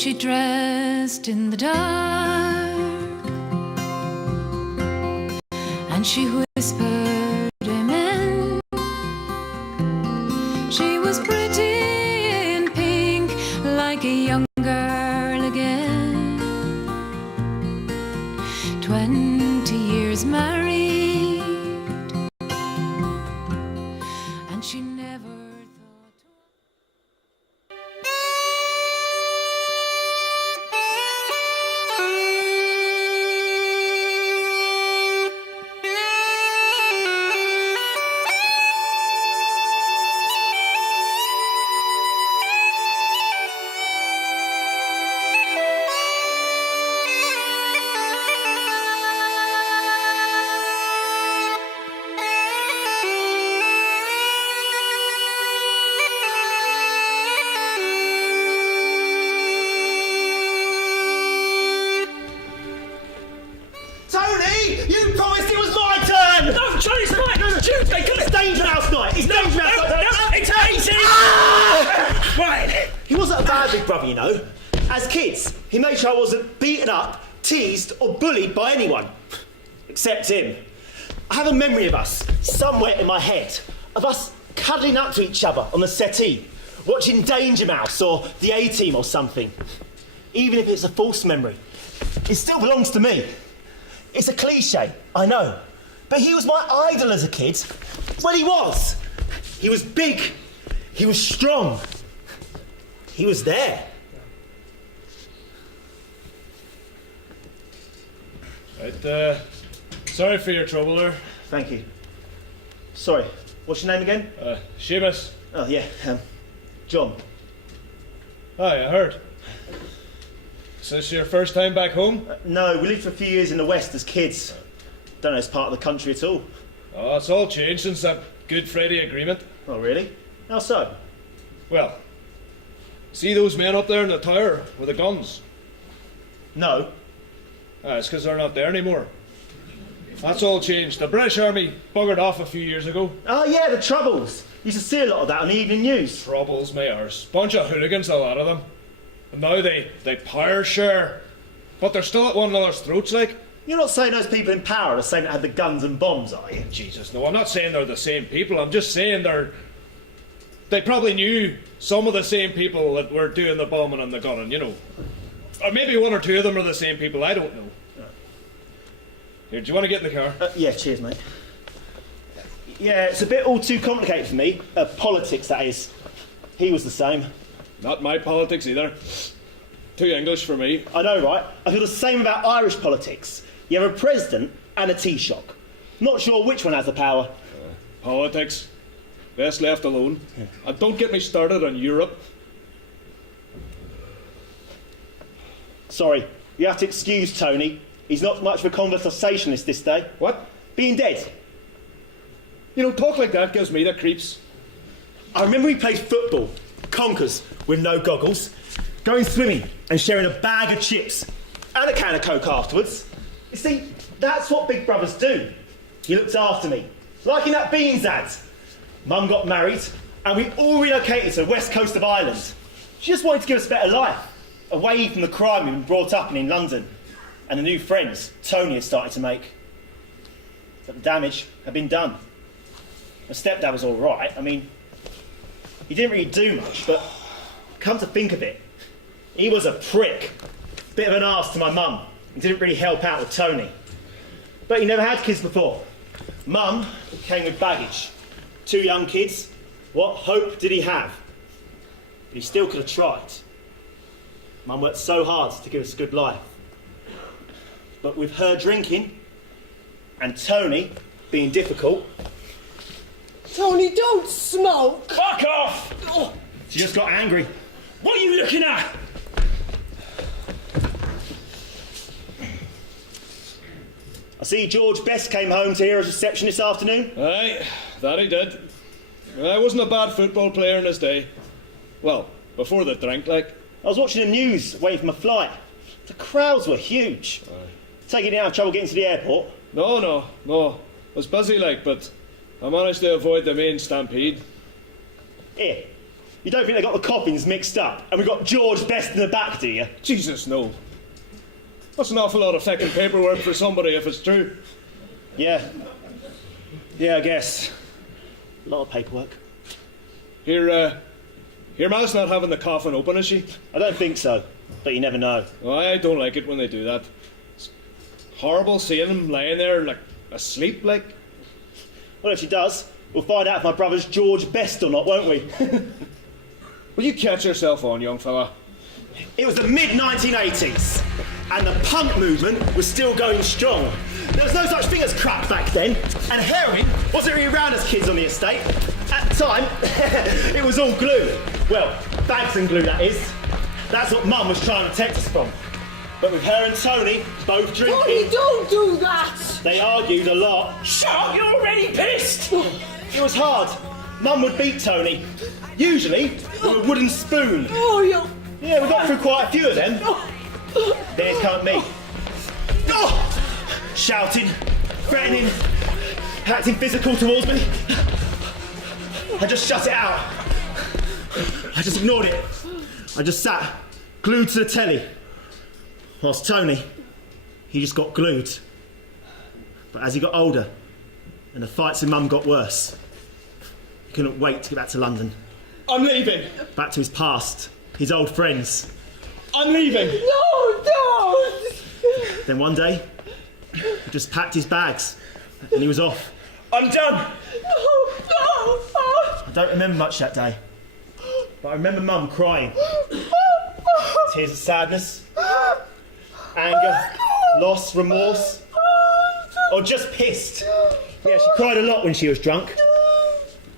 she dressed in the dark, and she whispered amen. She was pretty in pink, like a young girl again. 20 years married, and she never thought. Big brother, you know. As kids, he made sure I wasn't beaten up, teased or bullied by anyone. Except him. I have a memory of us, somewhere in my head, of us cuddling up to each other on the settee, watching Danger Mouse or the A-Team or something. Even if it's a false memory, it still belongs to me. It's a cliche, I know. But he was my idol as a kid. Well, he was. He was big. He was strong. He was there. Right, sorry for your trouble there. Thank you. Sorry, what's your name again? Seamus. Oh, yeah, John. Hi, I heard. Is this your first time back home? No, we lived for a few years in the West as kids. Don't know this part of the country at all. Oh, it's all changed since that Good Friday agreement. Oh, really? How so? Well, see those men up there in the tower with the guns? No. It's because they're not there anymore. That's all changed. The British Army buggered off a few years ago. Oh yeah, the Troubles. Used to see a lot of that on the evening news. Troubles, my arse. Bunch of hooligans, a lot of them. And now they power share. But they're still at one another's throats, like. You're not saying those people in power are the same that had the guns and bombs, are you? Jesus, no, I'm not saying they're the same people. I'm just saying they probably knew some of the same people that were doing the bombing and the gunning, you know. Or maybe one or two of them are the same people, I don't know. Here, do you want to get in the car? Yeah, cheers, mate. Yeah, it's a bit all too complicated for me. Politics, that is. He was the same. Not my politics either. Too English for me. I know, right? I feel the same about Irish politics. You have a president and a Taoiseach. Not sure which one has the power. Politics. Best left alone. Yeah. And don't get me started on Europe. Sorry, you have to excuse Tony. He's not much of a conversationalist this day. What? Being dead. You know, talk like that gives me the creeps. I remember we played football, conkers, with no goggles, going swimming and sharing a bag of chips and a can of Coke afterwards. You see, that's what big brothers do. He looked after me, like in that Beans ad. Mum got married and we all relocated to the west coast of Ireland. She just wanted to give us a better life, away from the crime we'd been brought up in London and the new friends Tony had started to make. But the damage had been done. My stepdad was all right. I mean, he didn't really do much, but come to think of it, he was a prick. Bit of an arse to my mum. He didn't really help out with Tony. But he never had kids before. Mum came with baggage. 2 young kids. What hope did he have? But he still could have tried. Mum worked so hard to give us a good life. But with her drinking and Tony being difficult. Tony, don't smoke! Fuck off! Oh. She just got angry. What are you looking at? I see George Best came home to hear his reception this afternoon. Aye, that he did. I wasn't a bad football player in his day. Well, before the drink, like. I was watching the news, waiting for my flight. The crowds were huge. Aye. Taking it out, trouble getting to the airport. No. I was busy, like, but I managed to avoid the main stampede. Here, You don't think they got the coffins mixed up and we got George Best in the back, do you? Jesus, no. That's an awful lot of fucking paperwork for somebody if it's true. Yeah. Yeah, I guess. A lot of paperwork. Your ma's not having the coffin open, is she? I don't think so, but you never know. Well, I don't like it when they do that. It's horrible seeing him lying there, like, asleep, like. Well, if she does, we'll find out if my brother's George Best or not, won't we? Will you catch yourself on, young fella? It was the mid-1980s, and the punk movement was still going strong. There was no such thing as crack back then, and heroin wasn't really around as kids on the estate. At the time, it was all glue. Well, bags and glue, that is. That's what Mum was trying to protect us from. But with her and Tony both drinking... Tony, don't do that! They argued a lot. Shut up, you're already pissed! It was hard. Mum would beat Tony. Usually, with a wooden spoon. Oh, you... Yeah, we got through quite a few of them. There's come me. Oh! Shouting, threatening, acting physical towards me. I just shut it out. I just ignored it. I just sat, glued to the telly. Whilst Tony, he just got glued. But as he got older, and the fights with Mum got worse, he couldn't wait to get back to London. I'm leaving. Back to his past, his old friends. I'm leaving. No, don't! Then one day, he just packed his bags, and he was off. I'm done. No! I don't remember much that day, but I remember Mum crying. Tears of sadness, anger, loss, remorse, or just pissed. Yeah, she cried a lot when she was drunk.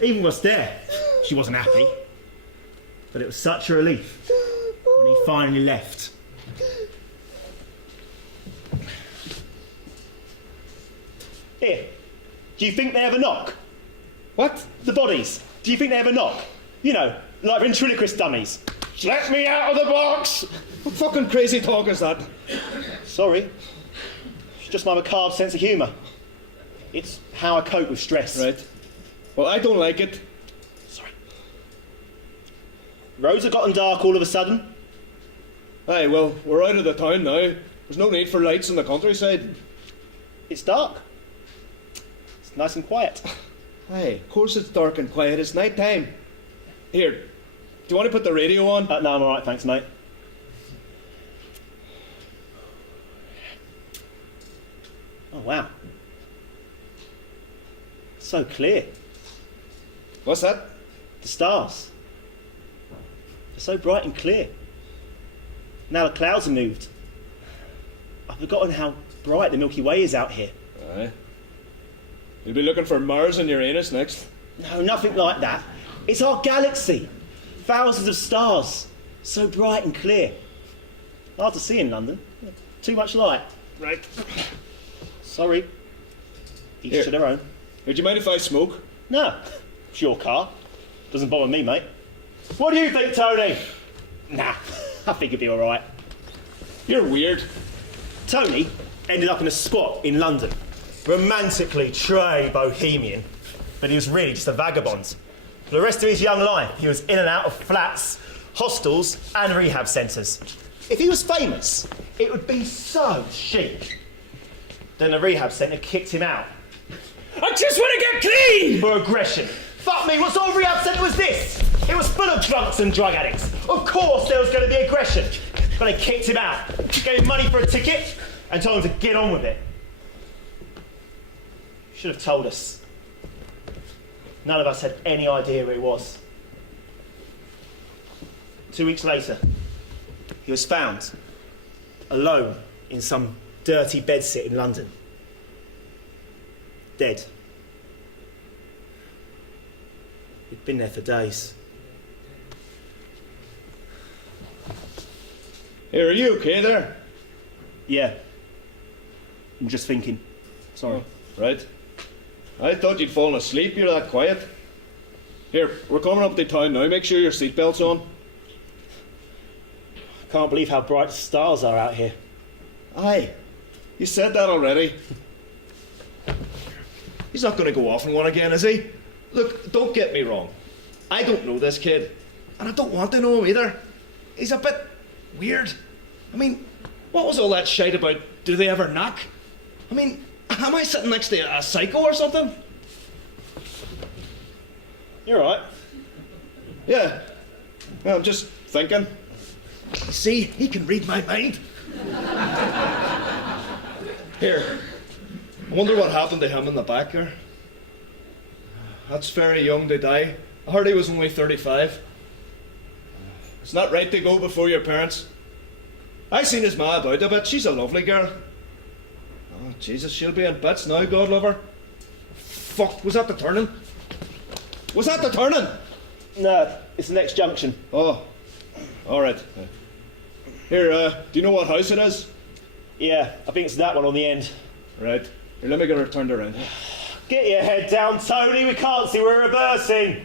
Even was there, she wasn't happy. But it was such a relief when he finally left. Here, do you think they ever knock? What? The bodies, do you think they ever knock? You know, like ventriloquist dummies. Let me out of the box! What fucking crazy talk is that? Sorry, it's just my macabre sense of humour. It's how I cope with stress. Right. Well, I don't like it. Sorry. Roads have gotten dark all of a sudden. Aye, well, we're out of the town now. There's no need for lights in the countryside. It's dark. It's nice and quiet. Aye, of course it's dark and quiet. It's night time. Here, do you want to put the radio on? No, I'm alright, thanks, mate. Oh, wow. So clear. What's that? The stars. They're so bright and clear. Now the clouds are moved. I've forgotten how bright the Milky Way is out here. Aye. You'll be looking for Mars and Uranus next. No, nothing like that. It's our galaxy. Thousands of stars. So bright and clear. Hard to see in London. Too much light. Right. Sorry. Each Here. to their own. Would you mind if I smoke? No. It's your car. Doesn't bother me, mate. What do you think, Tony? Nah. I think it'd be alright. You're weird. Tony ended up in a squat in London. Romantically trey bohemian. But he was really just a vagabond. For the rest of his young life, he was in and out of flats, hostels, and rehab centres. If he was famous, it would be so chic. Then the rehab centre kicked him out. I just want to get clean! For aggression. Fuck me, what sort of rehab centre was this? It was full of drunks and drug addicts. Of course there was going to be aggression. But they kicked him out, gave him money for a ticket, and told him to get on with it. Should have told us. None of us had any idea where he was. 2 weeks later, he was found, alone in some dirty bedsit in London. Dead. He'd been there for days. Here, are you okay there? Yeah. I'm just thinking. Sorry. Right. I thought you'd fallen asleep. You're that quiet. Here, we're coming up to town now. Make sure your seatbelt's on. Can't believe how bright the stars are out here. Aye. You said that already. He's not going to go off on one again, is he? Look, don't get me wrong. I don't know this kid. And I don't want to know him either. He's a bit weird. I mean, what was all that shite about do they ever knock? I mean, am I sitting next to a psycho or something? You're right. Yeah. Well, I'm just thinking. See, he can read my mind. Here. I wonder what happened to him in the back there. That's very young to die. I heard he was only 35. It's not right to go before your parents. I seen his ma about a bit. She's a lovely girl. Oh, Jesus, she'll be in bits now, God love her. Fuck, was that the turning? Was that the turning? No, it's the next junction. Oh, all right. Here, do you know what house it is? Yeah, I think it's that one on the end. Right. Here, let me get her turned around. Get your head down, Tony. We can't see we're reversing.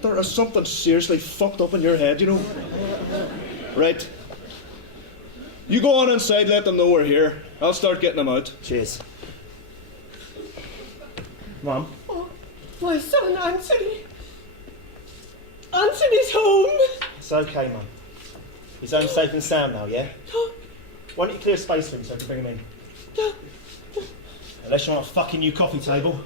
There is something seriously fucked up in your head, you know. Right. You go on inside, let them know we're here. I'll start getting them out. Cheers. Mum. Oh, my son Anthony. Anthony's home. It's okay, Mum. He's home safe and sound now, yeah? Why don't you clear space for him so I can bring him in? Unless you want a fucking new coffee table.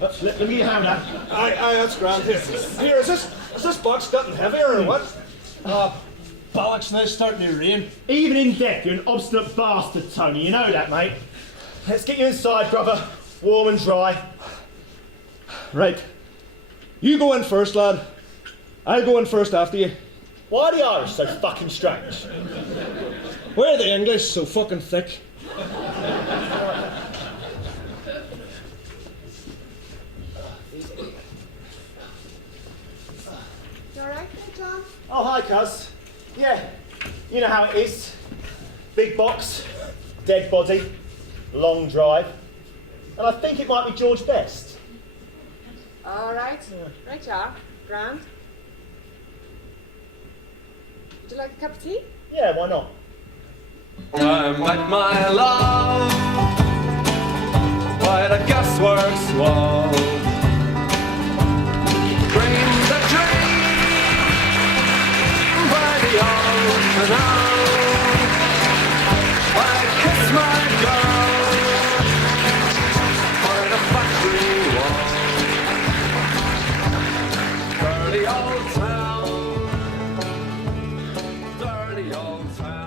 Let me get your hand out. Aye, that's grand. Here, is this box getting heavier or what? Bollocks, now it's starting to rain. Even in death, you're an obstinate bastard, Tony. You know that, mate. Let's get you inside, brother. Warm and dry. Right. You go in first, lad. I'll go in first after you. Why are the Irish so fucking strange? Why are the English so fucking thick? You alright there, John? Oh, hi, cuz. Yeah, you know how it is. Big box, dead body, long drive. And I think it might be George Best. Alright. Right, yeah. Grand. Would you like a cup of tea? Yeah, why not? I met my love by the gasworks wall. Dreamed a dream by the old canal. I kissed my girl by the factory wall. Dirty old town, dirty old town.